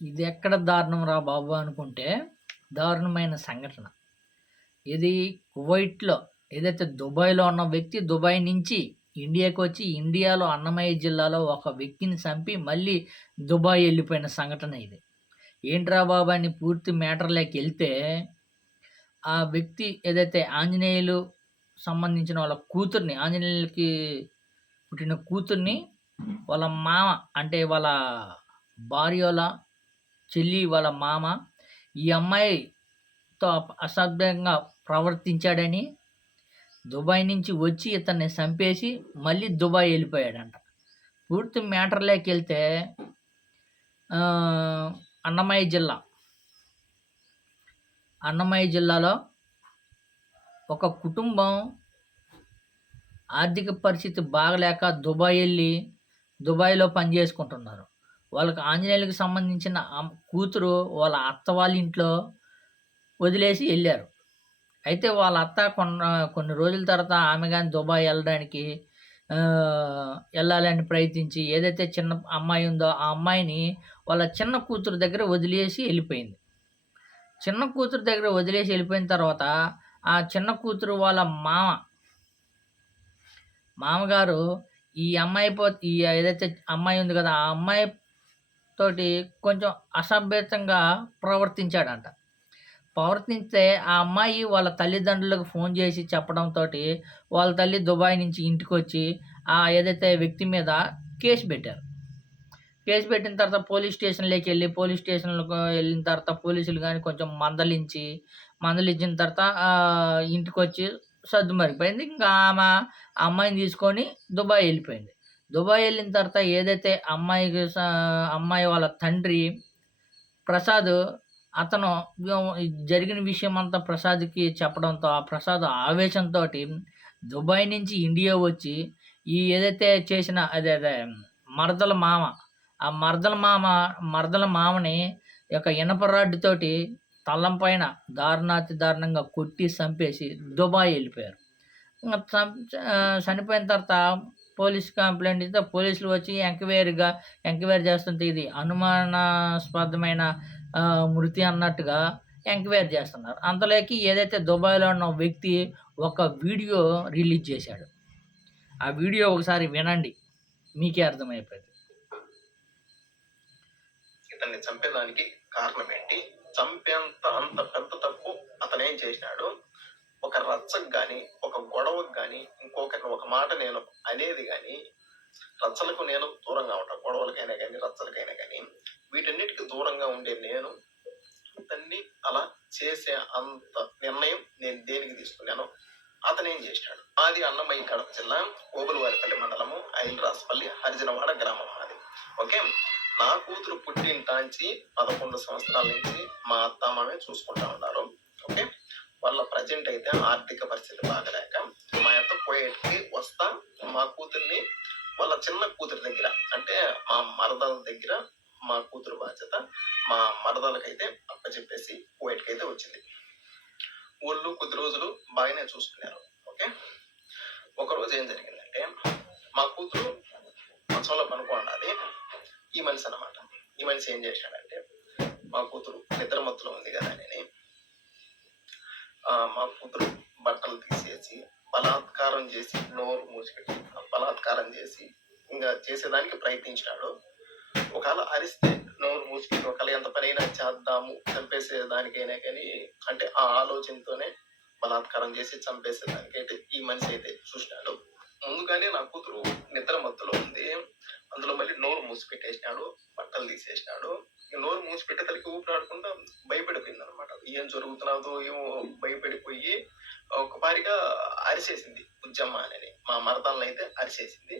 ఇది ఎక్కడ దారుణం రా బాబు అనుకుంటే దారుణమైన సంఘటన. ఇది కువైట్లో ఏదైతే దుబాయ్లో ఉన్న వ్యక్తి దుబాయ్ నుంచి ఇండియాకి వచ్చి ఇండియాలో అన్నమయ్య జిల్లాలో ఒక వ్యక్తిని చంపి మళ్ళీ దుబాయ్ వెళ్ళిపోయిన సంఘటన ఇది. ఏంట్రా బాబు అని పూర్తి మ్యాటర్లోకి వెళ్తే ఆ వ్యక్తి ఏదైతే ఆంజనేయులు సంబంధించిన వాళ్ళ కూతుర్ని ఆంజనేయులకి పుట్టిన కూతుర్ని వాళ్ళ మామ అంటే వాళ్ళ భార్య చెల్లి వాళ్ళ మామ. ఈ అమ్మాయితో అసభ్యంగా ప్రవర్తించాడని దుబాయ్ నుంచి వచ్చి ఇతన్ని చంపేసి మళ్ళీ దుబాయ్ వెళ్ళిపోయాడంట. పూర్తి మ్యాటర్లోకి వెళ్తే అన్నమయ్య జిల్లా. అన్నమయ్య జిల్లాలో ఒక కుటుంబం ఆర్థిక పరిస్థితి బాగలేక దుబాయ్ వెళ్ళి దుబాయ్లో పని చేసుకుంటున్నారు వాళ్ళకి ఆంజనేయులకు సంబంధించిన కూతురు వాళ్ళ అత్త వాళ్ళ ఇంట్లో వదిలేసి వెళ్ళారు. అయితే వాళ్ళ అత్త కొన్న కొన్ని రోజుల తర్వాత ఆమె కానీ దుబాయ్ వెళ్ళడానికి వెళ్ళాలని ప్రయత్నించి ఏదైతే చిన్న అమ్మాయి ఉందో ఆ అమ్మాయిని వాళ్ళ చిన్న కూతురు దగ్గర వదిలేసి వెళ్ళిపోయింది. చిన్న కూతురు దగ్గర వదిలేసి వెళ్ళిపోయిన తర్వాత ఆ చిన్న కూతురు వాళ్ళ మామ మామగారు ఈ అమ్మాయి పో ఈ ఏదైతే అమ్మాయి ఉంది కదా ఆ అమ్మాయి తోటి కొంచెం అసభ్యతంగా ప్రవర్తించాడంట. ప్రవర్తించే ఆ అమ్మాయి వాళ్ళ తల్లిదండ్రులకు ఫోన్ చేసి చెప్పడంతో వాళ్ళ తల్లి దుబాయ్ నుంచి ఇంటికి వచ్చి ఆ ఏదైతే వ్యక్తి మీద కేసు పెట్టారు. కేసు పెట్టిన తర్వాత పోలీస్ స్టేషన్లోకి వెళ్ళి పోలీస్ స్టేషన్లకు వెళ్ళిన తర్వాత పోలీసులు కానీ కొంచెం మందలించి మందలించిన తర్వాత ఇంటికి వచ్చి సర్దు ఇంకా ఆమె ఆ అమ్మాయిని తీసుకొని దుబాయ్ వెళ్ళిపోయింది. దుబాయ్ వెళ్ళిన తర్వాత ఏదైతే అమ్మాయికి అమ్మాయి వాళ్ళ తండ్రి ప్రసాద్ అతను జరిగిన విషయం అంతా ప్రసాద్కి చెప్పడంతో ఆ ప్రసాద్ ఆవేశంతో దుబాయ్ నుంచి ఇండియా వచ్చి ఈ ఏదైతే చేసిన అదే అదే మరదల మామ ఆ మరదల మామ మరదల మామని యొక్క ఇనప రాడ్డుతోటి తల్లం పైన దారుణాతి దారుణంగా కొట్టి చంపేసి దుబాయ్ వెళ్ళిపోయారు. చనిపోయిన తర్వాత పోలీస్ కంప్లైంట్ ఇస్తే పోలీసులు వచ్చి ఎంక్వైరీగా ఎంక్వైరీ చేస్తుంటే ఇది అనుమానాస్పదమైన మృతి అన్నట్టుగా ఎంక్వైరీ చేస్తున్నారు. అంతలోకి ఏదైతే దుబాయ్లో ఉన్న వ్యక్తి ఒక వీడియో రిలీజ్ చేశాడు. ఆ వీడియో ఒకసారి వినండి. మీకే అర్థమైపోయింది ఇతన్ని చంపేదానికి కారణం ఏంటి? చంపేంత అంత పెద్ద తప్పు అతను ఏం చేసినాడు? ఒక రచ్చకు కానీ ఒక గొడవకు కానీ ఇంకొకరిని ఒక మాట నేను అనేది కానీ రచ్చలకు నేను దూరంగా ఉంటాను గొడవలకైనా కానీ రచ్చలకైనా కానీ వీటన్నిటికి దూరంగా ఉండే నేను అతన్ని అలా చేసే అంత నిర్ణయం నేను దేనికి తీసుకున్నాను అతను ఏం చేసినాడు మాది అన్నమయ్య కడప జిల్లా ఓబులవారిపల్లి మండలము ఐలరాజపల్లి హరిజనవాడ గ్రామం మాది. ఓకే? నా కూతురు పుట్టింటాంచి పదకొండు సంవత్సరాల నుంచి మా అత్త మామే చూసుకుంటా ఉన్నారు. వాళ్ళ ప్రజెంట్ అయితే ఆర్థిక పరిస్థితి బాగలేక మా అత్త పోయేటికి వస్తా మా కూతుర్ని వాళ్ళ చిన్న కూతురు దగ్గర అంటే మా మరదల దగ్గర మా కూతురు బాధ్యత మా మరదలకైతే అప్పచెప్పేసి పోయేటికి అయితే వచ్చింది. ఊళ్ళు కొద్ది రోజులు బాగానే చూసుకున్నారు ఓకే? ఒక రోజు ఏం జరిగిందంటే మా కూతురు మంచంలో పనుకోండి ఈ మనిషి అన్నమాట. ఈ మనిషి ఏం చేశాడంటే మా కూతురు నిద్ర మత్తులో ఉంది కదా అని మా కూతురు బట్టలు తీసేసి బలాత్కారం చేసి నోరు మూసిపెట్టి బలాత్కారం చేసి ఇంకా చేసేదానికి ప్రయత్నించినాడు. ఒకవేళ అరిస్తే నోరు మూసిపెట్టి ఒకవేళ ఎంత పనైనా చేద్దాము చంపేసేదానికైనా కానీ అంటే ఆ ఆలోచనతోనే బలాత్కారం చేసి చంపేసేదానికైతే ఈ మనిషి అయితే చూసినాడు. ముందుగానే నా కూతురు నిద్ర మత్తులో ఉంది. అందులో మళ్ళీ నోరు మూసిపెట్టేసినాడు బట్టలు తీసేసినాడు. నోరు మూసిపెట్టే తలకి ఊపిరాడకుండా భయపడిపోయింది అనమాట ఏం జరుగుతున్నదో ఏమో భయపడిపోయి ఒక పారిగా అరిసేసింది ఉజ్జమ్మ అని మా మరదలను అయితే అరిసేసింది.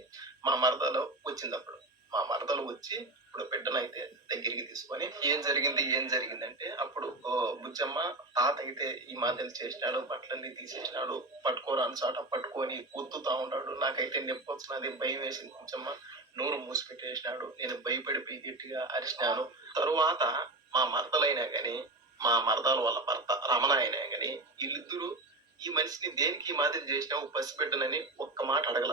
మా మరదలు వచ్చింది అప్పుడు మా మరదలు వచ్చి ఇప్పుడు బిడ్డనైతే దగ్గరికి తీసుకొని ఏం జరిగింది ఏం జరిగిందంటే అప్పుడు బుజ్జమ్మ తాత అయితే ఈ మాటలు చేసినాడు బట్టలన్నీ తీసేసినాడు పట్టుకోరాని చోట పట్టుకొని ఒత్తుతా ఉన్నాడు. నాకైతే నొప్పి వచ్చినది భయం వేసింది బుజ్జమ్మ. నోరు మూసిపెట్టేసినాడు నేను భయపడిపోయి గట్టిగా అరిచినాను. తరువాత మా మరదలైనా కానీ మా మరదాల వాళ్ళ భర్త రమణ అయినా కానీ వీళ్ళిద్దరూ ఈ మనిషిని దేనికి ఈ మాదిరి చేసినావు? పసిబిడ్డనని ఒక్క మాట అడగల.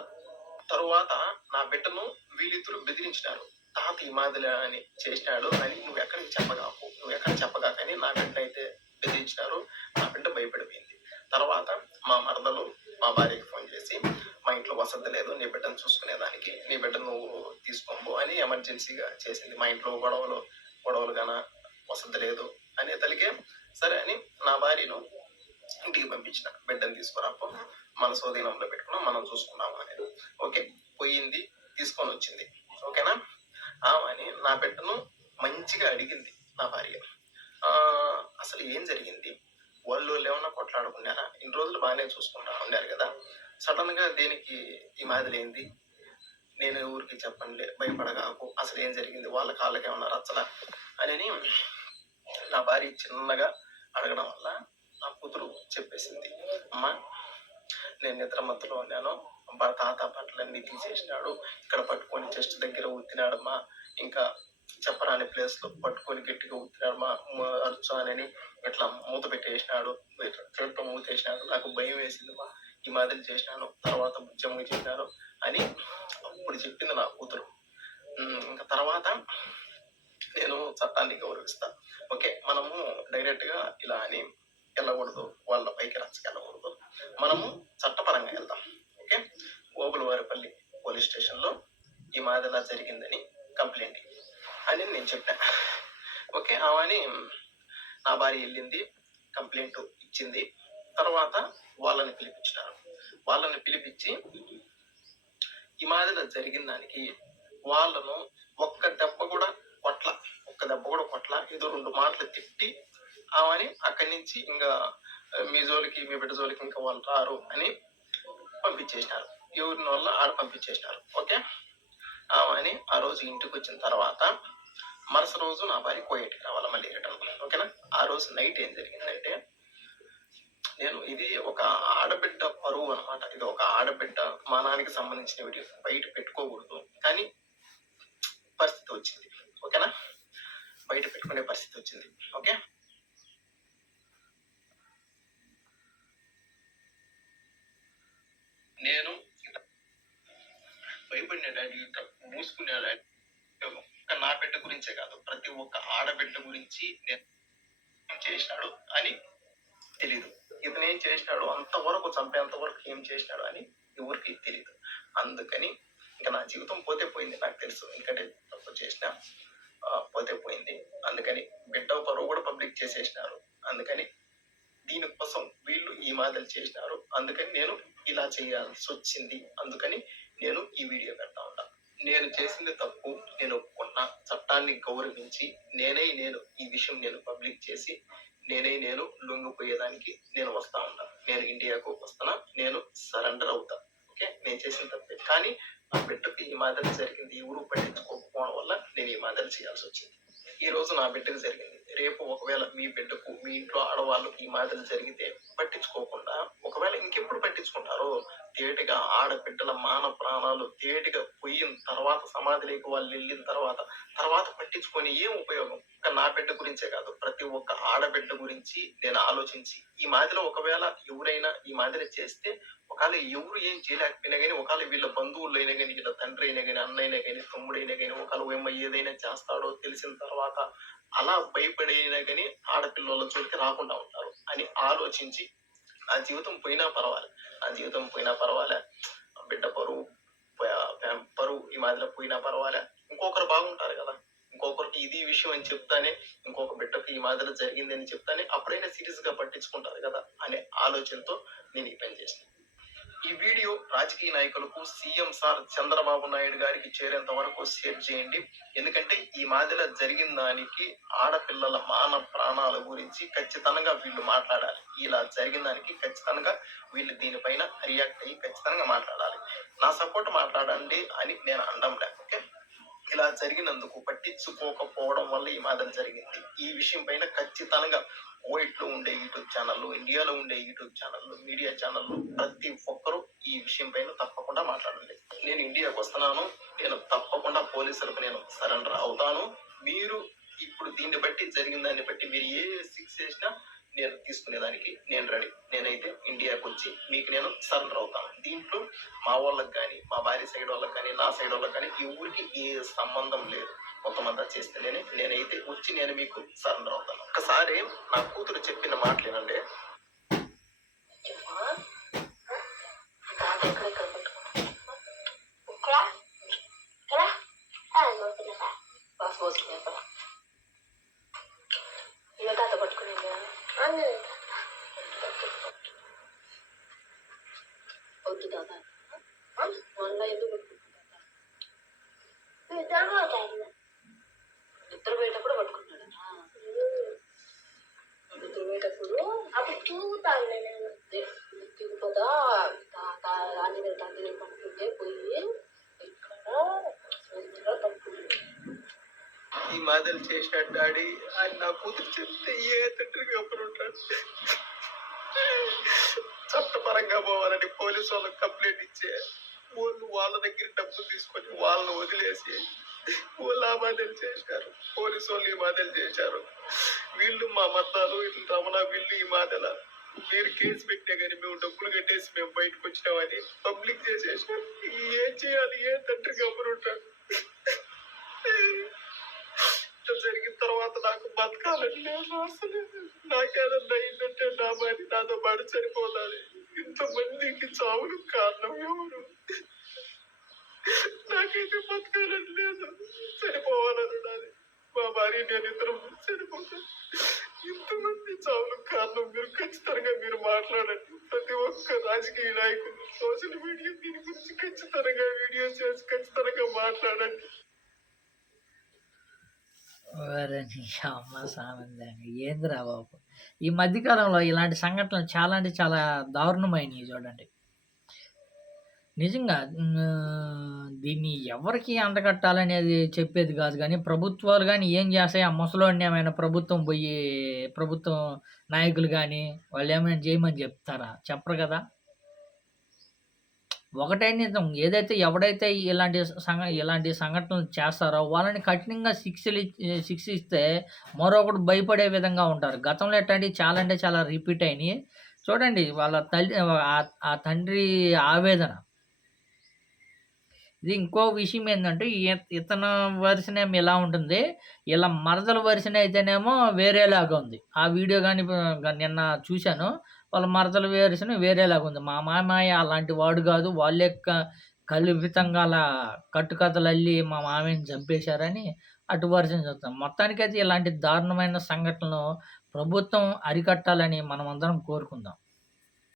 తరువాత నా బిడ్డను వీళ్ళిద్దరు బెదిరించినారు. తాత ఈ మాదిరి అని చేసినాడు అని నువ్వు ఎక్కడికి చెప్పగాకు నువ్వు ఎక్కడ చెప్పగాకని నా బిడ్డ అయితే బెదిరించినారు. నా బిడ్డ భయపడిపోయింది. తర్వాత మా మరదలు మా భార్య వసతి లేదు నీ బిడ్డను చూసుకునేదానికి నీ బిడ్డ నువ్వు తీసుకోము అని ఎమర్జెన్సీగా చేసింది. మా ఇంట్లో గొడవలు గొడవలు గాన వసతి లేదు అనే తలికే సరే అని నా భార్యను ఇంటికి పంపించిన. బిడ్డను తీసుకురాపో మన స్వాధీనంలో పెట్టుకున్నాం మనం చూసుకున్నాము అనేది ఓకే పోయింది తీసుకొని వచ్చింది. ఓకేనా? ఆమెని నా బిడ్డను మంచిగా అడిగింది నా భార్య. అసలు ఏం జరిగింది? వాళ్ళు ఏమన్నా కొట్లాడుకున్నారా? ఇన్ని బాగానే చూసుకుంటా ఉన్నారు కదా. సడన్గా దీనికి దేనికి ఈ మాదిరి ఏంది? నేను ఊరికి చెప్పండి భయపడగాకు అసలు ఏం జరిగింది? వాళ్ళ కాళ్ళకి ఏమన్నా రచ్చలా? అని నా భార్య చిన్నగా అడగడం వల్ల నా కూతురు చెప్పేసింది. అమ్మ నేను నిద్ర మత్తులో ఉన్నాను. భర్త తాత బట్టలన్నీ తీసేసినాడు. ఇక్కడ పట్టుకొని చెస్ట్ దగ్గర ఉత్తినాడమ్మా ఇంకా చెప్పరాని ప్లేస్లో పట్టుకొని గట్టిగా ఉత్తినాడు మా అరుచానని ఇట్లా మూత పెట్టేసినాడు చెట్టు మూత వేసినాడు. నాకు భయం వేసింది మా. ఈ మాదిరి చేసినాను. తర్వాత బుజ్జమ్మ చేసినాను అని అప్పుడు చెప్పింది నా కూతురు. ఇంకా తర్వాత నేను చట్టాన్ని గౌరవిస్తా. ఓకే మనము డైరెక్ట్గా ఇలా అని వెళ్ళకూడదు. వాళ్ళ పైకి రచ్చకెళ్ళకూడదు మనము చట్టపరంగా వెళ్దాం. ఓకే? ఓబులవారిపల్లి పోలీస్ స్టేషన్లో ఈ మాదిరిలా జరిగిందని కంప్లైంట్ అని నేను చెప్పాను ఓకే ఆమెని నా భార్య వెళ్ళింది కంప్లైంట్ ఇచ్చింది. తర్వాత వాళ్ళని పిలిపించినారు. వాళ్ళని పిలిపించి ఈ మాదిరిలా జరిగిన దానికి వాళ్ళను ఒక్క దెబ్బ కూడా కొట్ల ఒక్క దెబ్బ కూడా కొట్ల ఏదో రెండు మాటలు తిట్టి ఆమెని అక్కడి నుంచి ఇంకా మీ జోలికి మీ బిడ్డ జోలికి ఇంకా వాళ్ళు రారు అని పంపించేసినారు. ఎవరిని వల్ల ఆడ పంపించేసినారు. ఓకే? ఆమెని ఆ రోజు ఇంటికి వచ్చిన తర్వాత మరుస రోజు నా భార్య కోయేటికి రావాలి మళ్ళీ రిటర్న్ ఓకేనా? ఆ రోజు నైట్ ఏం జరిగిందంటే నేను ఇది ఒక ఆడబిడ్డ పరువు అనమాట ఇది ఒక ఆడబిడ్డ మానానికి సంబంధించిన వీడియో. బయట పెట్టుకోకూడదు. కానీ పరిస్థితి వచ్చింది. ఓకేనా? బయట పెట్టుకునే పరిస్థితి వచ్చింది. ఓకే? నేను భయపడిన డాడీ మూసుకునే డాడీ గురించే కాదు. ప్రతి ఒక్క ఆడబిడ్డ గురించి నేను చేసినాడు అని తెలీదు. ఇతను ఏం చేసినాడు అంతవరకు చంపేంత వరకు ఏం చేసినాడు అని ఎవరికి తెలియదు అందుకని ఇంకా నా జీవితం పోతే పోయింది నాకు తెలుసు. ఎందుకంటే తప్పు చేసిన పోతే పోయింది. అందుకని బిడ్డ పరువు కూడా పబ్లిక్ చేసేసినారు. అందుకని దీనికోసం వీళ్ళు ఈ మాదిరి చేసినారు. అందుకని నేను ఇలా చేయాల్సి వచ్చింది. అందుకని నేను ఈ వీడియో పెడతా ఉంటా నేను చేసింది తప్పు నేను ఒప్పుకున్న చట్టాన్ని గౌరవించి నేనే నేను ఈ విషయం నేను పబ్లిక్ చేసి నేనే నేను లొంగిపోయేదానికి నేను వస్తా ఉంటా. నేను ఇండియాకు వస్తానా నేను సరెండర్ అవుతా. ఓకే? నేను చేసిన తప్పే. కానీ నా బిడ్డకు ఈ మాదిరి జరిగింది ఎవరు పట్టించుకోకపోవడం వల్ల నేను ఈ మాదిరి చేయాల్సి వచ్చింది. ఈ రోజు నా బిడ్డకు జరిగింది. రేపు ఒకవేళ మీ బిడ్డకు మీ ఇంట్లో ఆడవాళ్ళు ఈ మాదిరి జరిగితే పట్టించుకోకుండా ఒకవేళ ఇంకెప్పుడు పట్టించుకుంటారో తేటిగా ఆడబిడ్డల మాన ప్రాణాలు తేటిగా పోయిన తర్వాత సమాధిలోకి వాళ్ళు వెళ్ళిన తర్వాత తర్వాత పట్టించుకొని ఏం ఉపయోగం? ఒక నా బిడ్డ గురించే కాదు. ప్రతి ఒక్క ఆడబిడ్డ గురించి నేను ఆలోచించి ఈ మాదిరిలో ఒకవేళ ఎవరైనా ఈ మాదిరి చేస్తే ఒకవేళ ఎవరు ఏం చేయలేకపోయినా కానీ ఒకవేళ వీళ్ళ బంధువులు అయినా కానీ వీళ్ళ తండ్రి అయినా కానీ అన్నైనా కానీ తమ్ముడైనా కానీ ఒకవేళ ఏమో ఏదైనా చేస్తాడో తెలిసిన తర్వాత అలా భయపడైనా కానీ ఆడపిల్లల చోటికి రాకుండా ఉంటారు అని ఆలోచించి నా జీవితం పోయినా పర్వాలే. నా జీవితం పోయినా పర్వాలే. బిడ్డ పరువు పరువు ఈ మాదిరిలో పోయినా పర్వాలే. ఇంకొకరు బాగుంటారు కదా. ఇంకొకరికి ఇది విషయం అని చెప్తానే ఇంకొక బిడ్డకు ఈ మాదిరి జరిగింది అని చెప్తానే అప్పుడైనా సీరియస్గా పట్టించుకుంటారు కదా అనే ఆలోచనతో నేను ఈ పని చేసిన ఈ వీడియో రాజకీయ నాయకులకు సీఎం సార్ చంద్రబాబు నాయుడు గారికి చేరేంత వరకు షేర్ చేయండి. ఎందుకంటే ఈ మాదిరిలో జరిగిన దానికి ఆడపిల్లల మాన ప్రాణాల గురించి ఖచ్చితంగా వీళ్ళు మాట్లాడాలి. ఇలా జరిగిన దానికి ఖచ్చితంగా వీళ్ళు దీనిపైన రియాక్ట్ అయ్యి ఖచ్చితంగా మాట్లాడాలి. నా సపోర్ట్ మాట్లాడండి అని నేను అండం లే ఓకే? ఇలా జరిగినందుకు పట్టించుకోకపోవడం వల్ల ఈ మాదిరి జరిగింది. ఈ విషయం పైన ఖచ్చితంగా ఓయిట్లో ఉండే యూట్యూబ్ ఛానళ్ళు ఇండియాలో ఉండే యూట్యూబ్ ఛానళ్ళు మీడియా ఛానళ్ళు ప్రతి ఒక్కరూ ఈ విషయం పైన తప్పకుండా మాట్లాడండి. నేను ఇండియాకి వస్తున్నాను. నేను తప్పకుండా పోలీసులకు నేను సరెండర్ అవుతాను. మీరు ఇప్పుడు దీన్ని బట్టి జరిగిన దాన్ని బట్టి మీరు ఏ సిక్స్ చేసినా నేను తీసుకునేదానికి నేను రెడీ. నేనైతే ఇండియాకి వచ్చి మీకు నేను సరెండర్ అవుతాను. దీంట్లో మా వాళ్ళకి కానీ మా భార్య సైడ్ వాళ్ళకి కానీ నా సైడ్ వాళ్ళకి కానీ ఈ ఊరికి ఏ సంబంధం లేదు. మొత్తం అంతా చేస్తే నేనే నేనైతే వచ్చి నేను మీకు సరెండర్ అవుతాను. ఒకసారి నాకు బాధలు మాదలు చేసిన డాడీ. ఆయన నా కూతురు చెప్తే ఏ తండ్రికి అప్పుడు ఉంటాడు. చట్టపరంగా పోవాలని పోలీసు వాళ్ళకి కంప్లైంట్ ఇచ్చే వాళ్ళు వాళ్ళ దగ్గర డబ్బులు తీసుకొని వాళ్ళని వదిలేసి వాళ్ళు ఆ మాదలు చేశారు. పోలీసు వాళ్ళు ఈ మాదలు చేశారు. వీళ్ళు మా మతాలు వీళ్ళు రమణ వీళ్ళు ఈ మాదల మీరు కేసు పెట్టే కానీ మేము డబ్బులు కట్టేసి మేము బయటకు వచ్చినామని పబ్లిక్ చేసేసారు. ఏం చేయాలి? ఏ తండ్రి అప్పుడు ఉంటాడు జరిగిన తర్వాత నాకు బతకాలని లేదు అసలు నాకేదన్నా అయిందంటే నా మరి నాతో పాటు చనిపోతాది ఇంతమందికి చావుకు కారణం ఎవరు? నాకైతే బతకాలని లేదు. చనిపోవాలని ఉన్నది మా భార్య నేను ఇద్దరం చనిపోతాను ఇంతమంది చావులకు కారణం మీరు. ఖచ్చితంగా మీరు మాట్లాడండి. ప్రతి ఒక్క రాజకీయ నాయకులు సోషల్ మీడియా దీని గురించి ఖచ్చితంగా వీడియో చేసి ఖచ్చితంగా మాట్లాడండి. ఒరే అమ్మ ఏందిరా బాబు? ఈ మధ్యకాలంలో ఇలాంటి సంఘటనలు చాలా అంటే చాలా దారుణమైనవి చూడండి. నిజంగా దీన్ని ఎవరికి అంటగట్టాలనేది చెప్పేది కాదు కానీ ప్రభుత్వాలు కానీ ఏం చేస్తాయి? ఆ ముసలోడిని ఏమైనా ప్రభుత్వం పోయి ప్రభుత్వం నాయకులు కానీ వాళ్ళు ఏమైనా చేయమని చెప్తారా? చెప్పరు కదా? ఒకటే ఏదైతే ఎవడైతే ఇలాంటి సంఘ ఇలాంటి సంఘటనలు చేస్తారో వాళ్ళని కఠినంగా శిక్షలు శిక్ష ఇస్తే మరొకడు భయపడే విధంగా ఉంటారు. గతంలో ఎట్లాంటివి చాలా అంటే చాలా రిపీట్ అయినాయి. చూడండి వాళ్ళ తల్లి ఆ- తండ్రి ఆవేదన. ఇది ఇంకో విషయం ఏంటంటే ఇతను వర్షన్ ఇలా ఉంటుంది. ఇలా మరదల వర్షన్ అయితేనేమో వేరేలాగా ఉంది. ఆ వీడియో కానీ నిన్న చూశాను. వాళ్ళ మరదల వేరుసిన వేరేలాగా ఉంది. మా మామయ్య అలాంటి వాడు కాదు. వాళ్ళే కల్పితంగా అలా కట్టుకథలు అల్లి మా మామయ్యని చంపేశారని అటు వర్షం చూస్తాం. మొత్తానికైతే ఇలాంటి దారుణమైన సంఘటనలు ప్రభుత్వం అరికట్టాలని మనం అందరం కోరుకుందాం.